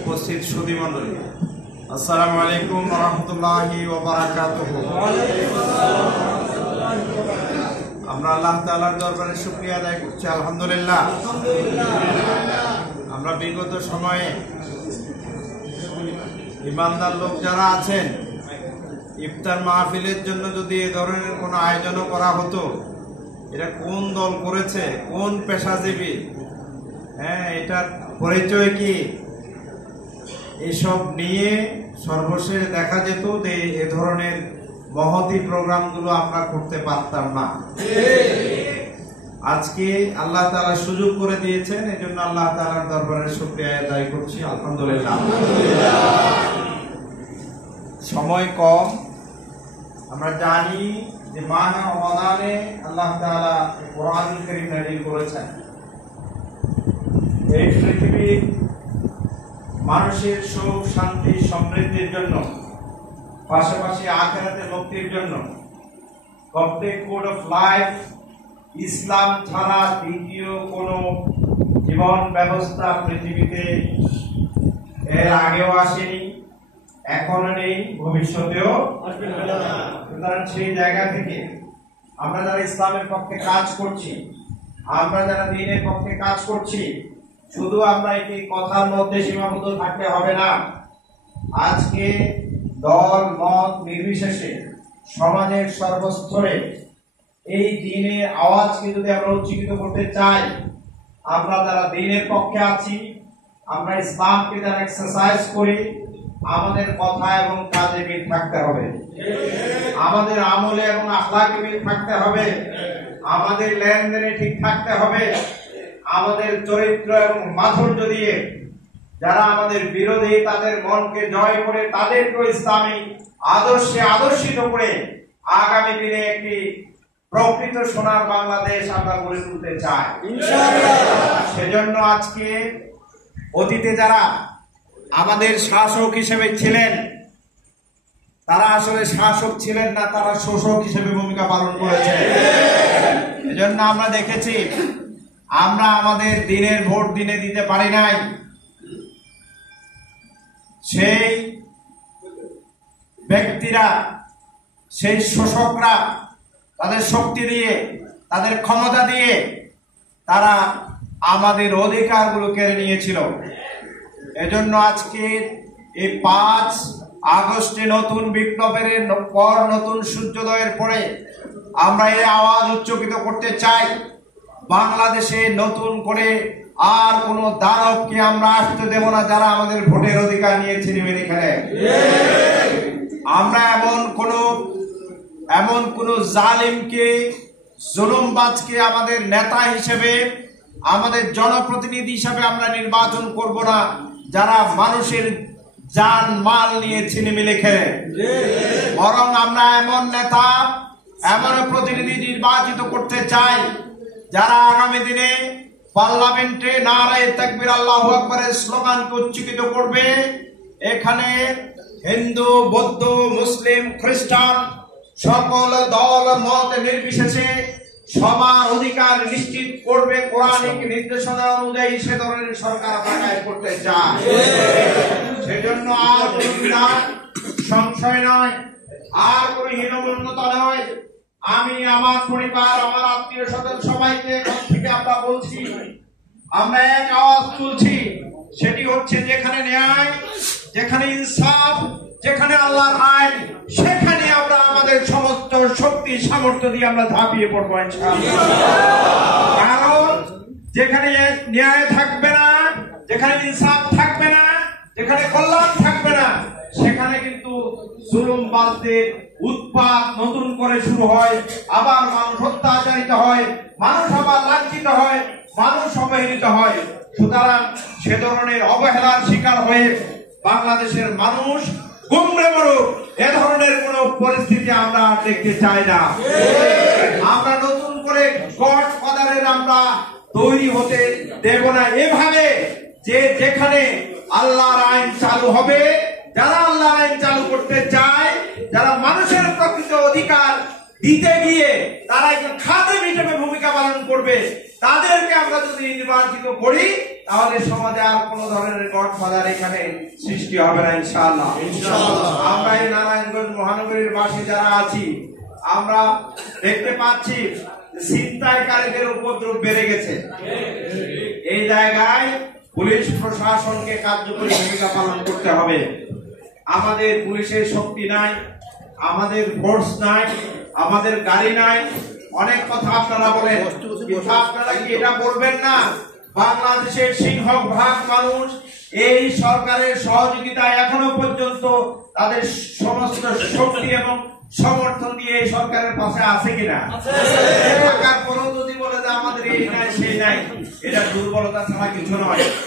উপস্থিত সুধী মণ্ডলী, আসসালামু আলাইকুম ওয়া রাহমাতুল্লাহি ওয়া বারাকাতুহু। আমরা আল্লাহ তাআলার দরবারে শুকরিয়া আদায় করছি, আলহামদুলিল্লাহ। আমরা বিগত সময়ে ইমানদার লোক যারা আছেন, ইফতার মাহফিলের জন্য যদি এ ধরনের কোনো আয়োজনও করা হতো, এটা কোন দল করেছে, কোন পেশাজীবী, এটার পরিচয় কি, এসব নিয়ে সর্বশেষ দেখা যেত যে এ ধরনের মহতি প্রোগ্রামগুলো আমরা করতে পারতাম না। আজকে আল্লাহ তাআলা সুযোগ করে দিয়েছেন, এজন্য আল্লাহ তাআলার দরবারে শুকরিয়া আদায় করছি, আলহামদুলিল্লাহ। সময় কম, আমরা জানি যে মাহে রমাদানে আল্লাহ তাআলা কোরআনুল কারীম নাযিল করেছেন। এই পৃথিবীর মানুষের সুখ শান্তি সমৃদ্ধির জন্য, পাশাপাশি আখিরাতে মুক্তির জন্য, কমপ্লিট কোড অফ লাইফ ইসলাম ছাড়া দ্বিতীয় কোনো জীবন ব্যবস্থা পৃথিবীতে এর আগেও আসেনি, এখনো নেই, ভবিষ্যতেও আসবে না। সুতরাং সেই জায়গা থেকে আমরা যারা ইসলামের পক্ষে কাজ করছি, আমরা যারা দ্বীনের পক্ষে কাজ করছি, শুধু আমরা এটি কথার মধ্যে সীমাবদ্ধ থাকতে হবে না। আজকে দল মত নির্বিশেষে সমাজের সর্বস্তরে এই দ্বীনের আওয়াজকে যদি আমরা উজ্জীবিত করতে চাই, আমরা যারা দ্বীনের পক্ষে আছি, আমরা ইসলামকে যারা এক্সারসাইজ করি, আমাদের কথা এবং কাজে মিল থাকতে হবে, আমাদের আমলে এবং আখলাকে মিল থাকতে হবে, আমাদের লেনদেনে ঠিক থাকতে হবে, আমাদের চরিত্র এবং মাধুর্য দিয়ে যারা আমাদের বিরোধী তাদের মনকে জয় করে তাদেরকে ইসলামী আদর্শে আদর্শিত করে আগামী দিনে একটি প্রকৃত সোনার বাংলাদেশ আমরা গড়ে তুলতে চাই, ইনশাআল্লাহ। সেজন্য আজকে অতীতে যারা আমাদের শাসক হিসেবে ছিলেন, তারা আসলে শাসক ছিলেন না, তারা শোষক হিসেবে ভূমিকা পালন করেছে। এজন্য আমরা দেখেছি আমরা আমাদের দিনের ভোট দিনে দিতে পারি নাই, সেই ব্যক্তিরা, সেই শোষকরা তাদের শক্তি দিয়ে, তাদের ক্ষমতা দিয়ে তারা আমাদের অধিকারগুলো কেড়ে নিয়েছিল। এজন্য আজকে এই 5 আগস্টে নতুন বিপ্লবের পর, নতুন সূর্যোদয়ের পরে আমরা এই আওয়াজ উচ্চকিত করতে চাই, বাংলাদেশে নতুন করে আর কোন দানবকে আমরা আসতে দেব না, যারা আমাদের ভোটের অধিকার নিয়ে ছিনিমিনি খেলে। আমরা এমন কোন জালিমকে, জুলুমবাজকে আমাদের নেতা হিসেবে, আমাদের জনপ্রতিনিধি হিসেবে আমরা নির্বাচন করব না, যারা মানুষের জান মাল নিয়ে ছিনিমিনি খেলে। বরং আমরা এমন নেতা, এমন প্রতিনিধি নির্বাচিত করতে চাই যারা আগামী দিনে পার্লামেন্টে নারায়ে তাকবীর আল্লাহু আকবারের স্লোগানকে উচ্চারিত করবে। এখানে হিন্দু, বৌদ্ধ, মুসলিম, খ্রিস্টান সকল দল মত নির্বিশেষে সবার অধিকার নিশ্চিত করবে কোরআনিক নির্দেশনা অনুযায়ী সে ধরনের সরকার বানায় করতে চায়। সেজন্য আর কোন বিধান, সংশয় নয়, আর কোন হীনমন্যতা নয়। আমি, আমার পরিবার, আমার আত্মীয় স্বজন সবাইকে এখন থেকে আমরা বলছি, আমরা এক আওয়াজ তুলছি, সেটি হচ্ছে যেখানে ন্যায়, যেখানে ইনসাফ, যেখানে আল্লাহর আইন, সেখানে আমরা আমাদের সমস্ত শক্তি সামর্থ্য দিয়ে আমরা ঝাঁপিয়ে পড়বো ইনশাআল্লাহ। কারণ যেখানে ন্যায় থাকবে না, যেখানে ইনসাফ থাকবে না, যেখানে কল্যাণ থাকবে না, সেখানে কিন্তু জুলুমবাজদের উৎপাত নতুন করে শুরু হয়, আবার মানুষ অত্যাচারিত হয়, মানুষ আবার লাঞ্ছিত হয়, মানুষ অবহেলিত হয়। সুতরাং সে ধরনের অবহেলার শিকার হয়ে বাংলাদেশের মানুষ গুমরে মরুক, এ ধরনের কোন পরিস্থিতি আমরা দেখতে চাই না। আমরা নতুন করে গড ফাদারের আমরা তৈরি হতে দেব না এভাবে যে যেখানে আল্লাহর আইন চালু হবে, যারা আল্লাহর আইন চালু করতে চায়, যারা মানুষের প্রকৃত অধিকার দিতে গিয়ে তারা একজন খাদেম হিসেবে ভূমিকা পালন করবে, তাদেরকে আমরা যদি নির্বাচিত করি তাহলে সমাজে আর কোন ধরনের গডফাদার এখানে সৃষ্টি হবে না ইনশাআল্লাহ। আমরা এই নারায়ণগঞ্জ মহানগরীর বাসী যারা আছি, আমরা দেখতে পাচ্ছি ছিনতাইকারীদের উপদ্রব বেড়ে গেছে। এই জায়গায় পুলিশ প্রশাসনকে কার্যকরী ভূমিকা পালন করতে হবে। আমাদের পুলিশের শক্তি নাই, আমাদের ফোর্স নাই, আমাদের গাড়ি নাই, অনেক কথা আপনারা বলেন, কিন্তু আপনারা কি এটা বলবেন না বাংলাদেশের সিংহভাগ মানুষ এই সরকারের সহযোগিতায় এখনো পর্যন্ত তাদের সমস্ত শক্তি এবং সমর্থন দিয়ে এই সরকারের পাশে আছে কিনা? থাকার পরেও যদি বলে যে আমাদের এই নাই সেই নাই, এটা দুর্বলতা ছাড়া কিছু নয়।